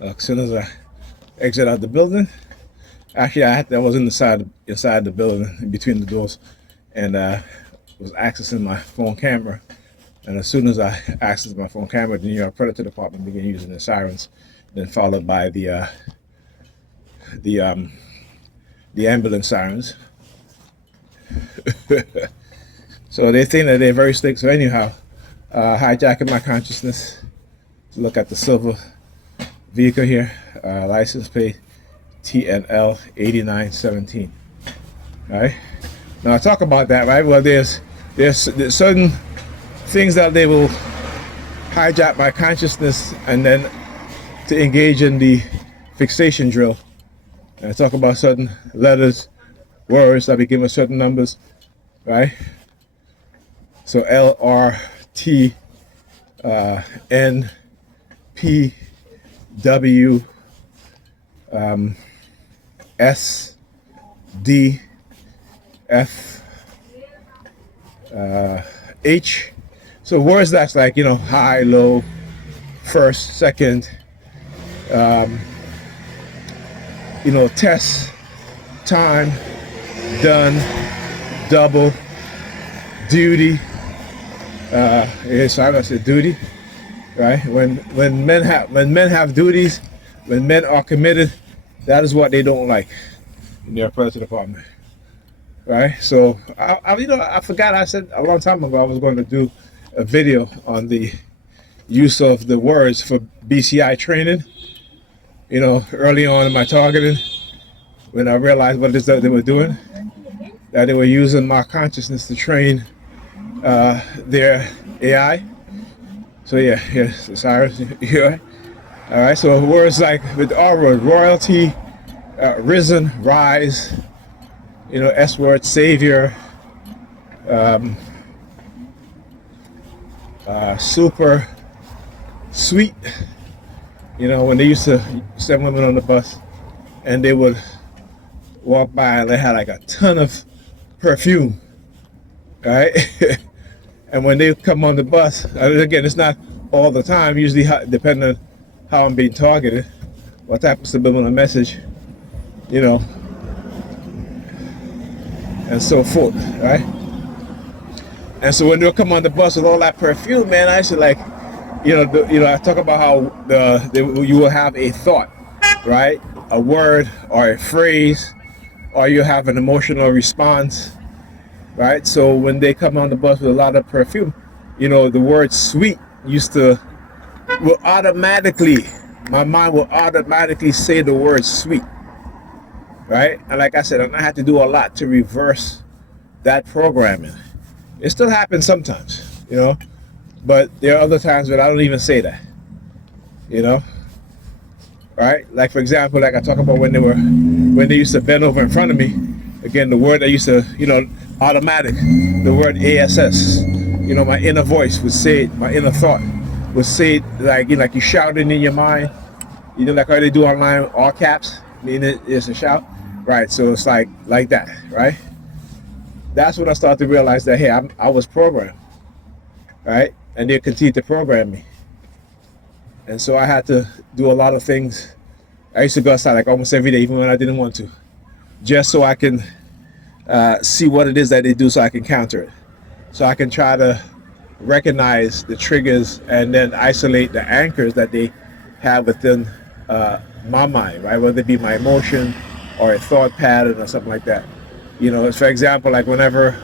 As soon as I exit out the building, actually I was inside the building, in between the doors, and was accessing my phone camera. And as soon as I accessed my phone camera, the NY Predator Department began using the sirens, then followed by the ambulance sirens. So they think that they're very slick. So anyhow, hijacking my consciousness to look at the silver vehicle here, license plate TNL 8917. All right. Now I talk about that, right? Well, there's certain things that they will hijack my consciousness and then to engage in the fixation drill. And I talk about certain letters, words that begin with certain numbers, right? So L, R, T, N, P, W, S, D, F, H. So words that's like, high, low, first, second, test, time, done, double, duty. So I said duty, right? When men have duties, when men are committed, that is what they don't like in their Predator Department, right? So I forgot. I said a long time ago I was going to do a video on the use of the words for BCI training. Early on in my targeting, when I realized what it is that they were doing, that they were using my consciousness to train their AI. So here's the sirens here. All right, so words like with R word, royalty, risen, rise, S word, savior, super, sweet. When they used to send women on the bus and they would walk by and they had like a ton of perfume, right? And when they come on the bus, again, it's not all the time, usually depending on how I'm being targeted, what type of subliminal message, and so forth, right? And so when they'll come on the bus with all that perfume, man, I used to like, I talk about how you will have a thought, right? A word or a phrase, or you have an emotional response, right? So when they come on the bus with a lot of perfume, the word sweet my mind will automatically say the word sweet, right? And like I said, I had to do a lot to reverse that programming. It still happens sometimes, but there are other times that I don't even say that, right? Like for example, like I talk about when they used to bend over in front of me. Again, the word I used to, automatic, the word ASS, my inner voice would say it, my inner thought would say it like, like you shouting in your mind, like how they do online, all caps, meaning it's a shout, right? So it's like that, right? That's when I started to realize that, hey, I was programmed, right? And they continued to program me. And so I had to do a lot of things. I used to go outside like almost every day, even when I didn't want to, just so I can see what it is that they do so I can counter it. So I can try to recognize the triggers and then isolate the anchors that they have within my mind, right? Whether it be my emotion or a thought pattern or something like that. For example, like whenever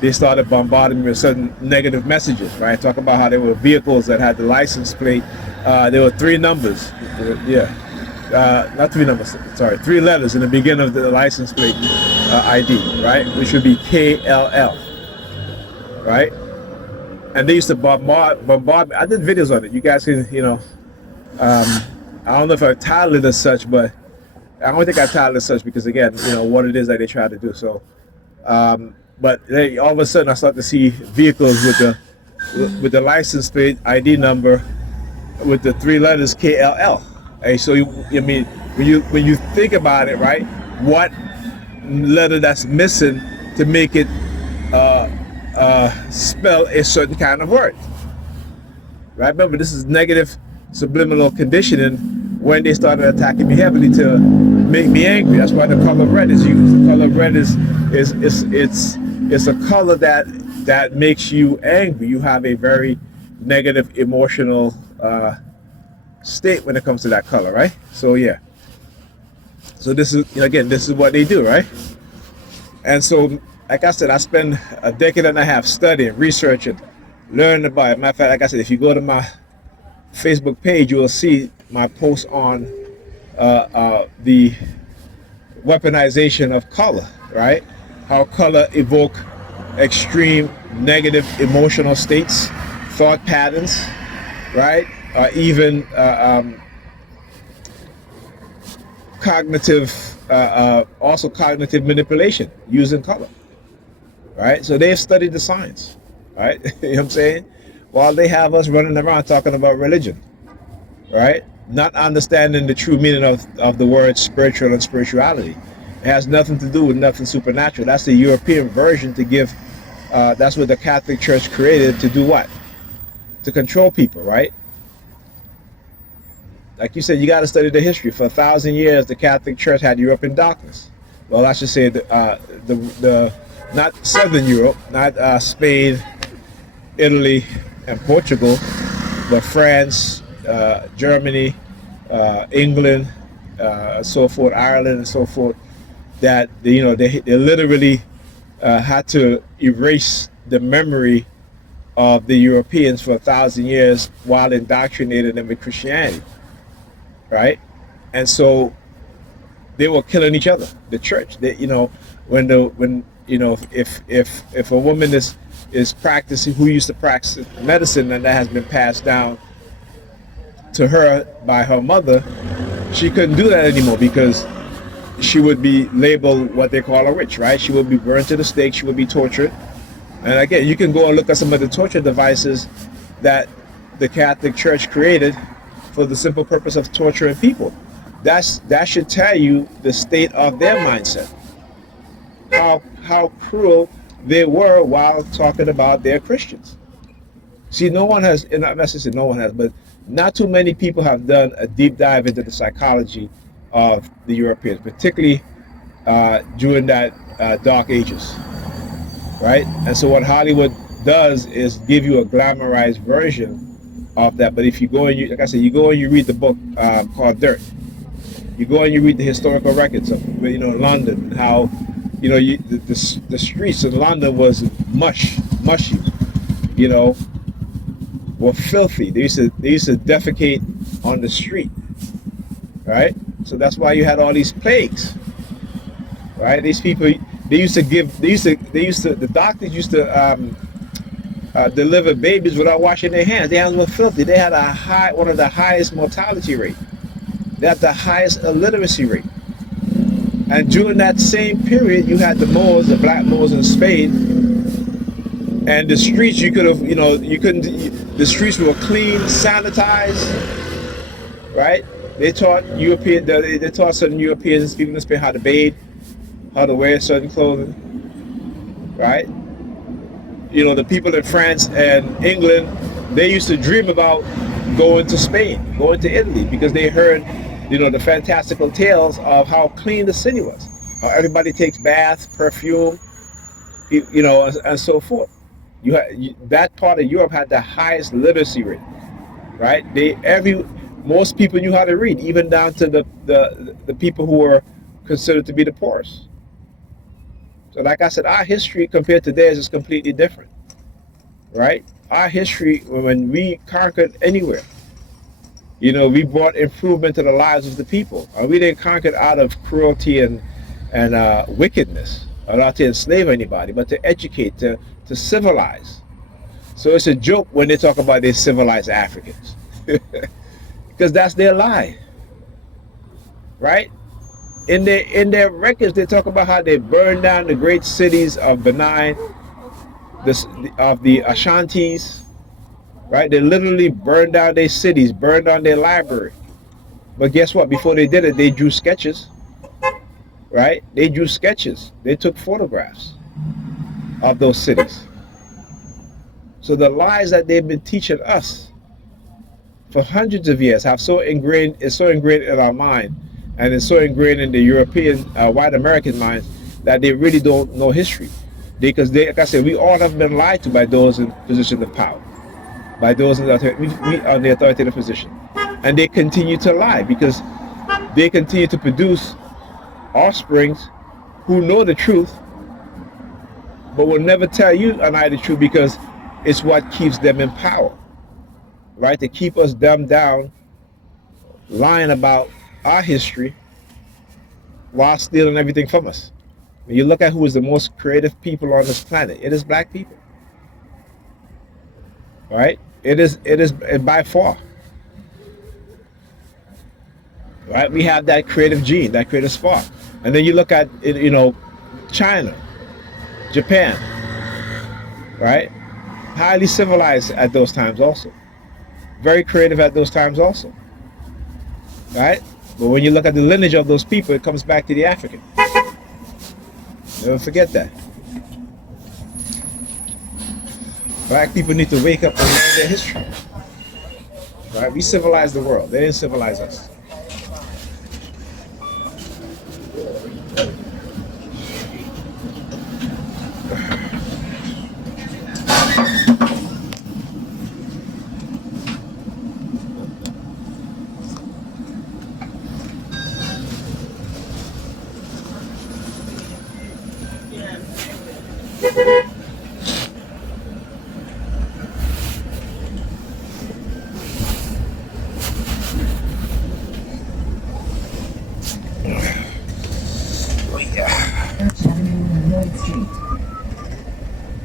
they started bombarding me with certain negative messages, right? Talk about how there were vehicles that had the license plate. There were three numbers. Not three numbers, sorry, three letters in the beginning of the license plate ID, right? Which would be KLL, right? And they used to bombard me. I did videos on it. You guys can, I don't know if I titled it as such, but I don't think I titled it as such because again, what it is that they try to do. So, but all of a sudden I start to see vehicles with the license plate ID number with the three letters KLL. Hey, so when you think about it, right? What letter that's missing to make it spell a certain kind of word, right? Remember, this is negative subliminal conditioning when they started attacking me heavily to make me angry. That's why the color red is used. The color red is it's a color that makes you angry. You have a very negative emotional state when it comes to that color, right? So yeah. So this is, again, this is what they do, right? And so, like I said, I spend a decade and a half studying, researching, learning about it. Matter of fact, like I said, if you go to my Facebook page, you will see my post on the weaponization of color, right? How color evoke extreme negative emotional states, thought patterns, right? Even cognitive, also cognitive manipulation using color, right? So they've studied the science, right? You know what I'm saying? While they have us running around talking about religion, right? Not understanding the true meaning of the word spiritual and spirituality. It has nothing to do with nothing supernatural. That's the European version to give, that's what the Catholic Church created to do what? To control people, right? Like you said, you got to study the history. For 1,000 years, the Catholic Church had Europe in darkness. Well, I should say the not Southern Europe, not Spain, Italy, and Portugal, but France, Germany, England, so forth, Ireland, and so forth. That they literally had to erase the memory of the Europeans for 1,000 years while indoctrinating them with Christianity, right? And so they were killing each other. The church, if a woman is practicing, who used to practice medicine, and that has been passed down to her by her mother, she couldn't do that anymore because she would be labeled what they call a witch, right? She would be burned to the stake. She would be tortured. And again, you can go and look at some of the torture devices that the Catholic Church created for the simple purpose of torturing people. That should tell you the state of their mindset. How cruel they were while talking about their Christians. See, no one has, and not necessarily no one has, but not too many people have done a deep dive into the psychology of the Europeans, particularly during that Dark Ages, right? And so what Hollywood does is give you a glamorized version of that. But if you go and like I said, you go and you read the book called Dirt. You go and you read the historical records of London, and how the streets in London was mushy, were filthy. They used to defecate on the street, right? So that's why you had all these plagues, right? These people, the doctors used to deliver babies without washing their hands. Their hands were filthy. They had one of the highest mortality rate. They had the highest illiteracy rate. And during that same period, you had the Moors, the black Moors in Spain, and the streets the streets were clean, sanitized, right? They taught certain Europeans, people in Spain, how to bathe, how to wear certain clothing, right? The people in France and England, they used to dream about going to Spain, going to Italy, because they heard, the fantastical tales of how clean the city was, how everybody takes baths, perfume, and so forth. That part of Europe had the highest literacy rate, right? Most people knew how to read, even down to the people who were considered to be the poorest. So like I said, our history compared to theirs is completely different, right? Our history, when we conquered anywhere, we brought improvement to the lives of the people. And we didn't conquer out of cruelty and wickedness, or not to enslave anybody, but to educate, to civilize. So it's a joke when they talk about they civilized Africans. Because that's their lie, right? In their records, they talk about how they burned down the great cities of Benin, of the Ashantis, right? They literally burned down their cities, burned down their library. But guess what? Before they did it, they drew sketches, right? They drew sketches. They took photographs of those cities. So the lies that they've been teaching us for hundreds of years have so ingrained, is so ingrained in our mind, and it's so ingrained in the European, white American minds, that they really don't know history. Because they, like I said, we all have been lied to by those in positions of power, by those in the, we are in the authoritative position, and they continue to lie because they continue to produce offsprings who know the truth, but will never tell you and I the truth because it's what keeps them in power, right? To keep us dumbed down, lying about our history while stealing everything from us. When you look at who is the most creative people on this planet, it is black people, right? It is by far, right? We have that creative gene, that creative spark. And then you look at, China, Japan, right? Highly civilized at those times also. Very creative at those times also, right? But when you look at the lineage of those people, it comes back to the African. Never forget that. Black people need to wake up and learn their history. Right? We civilized the world. They didn't civilize us.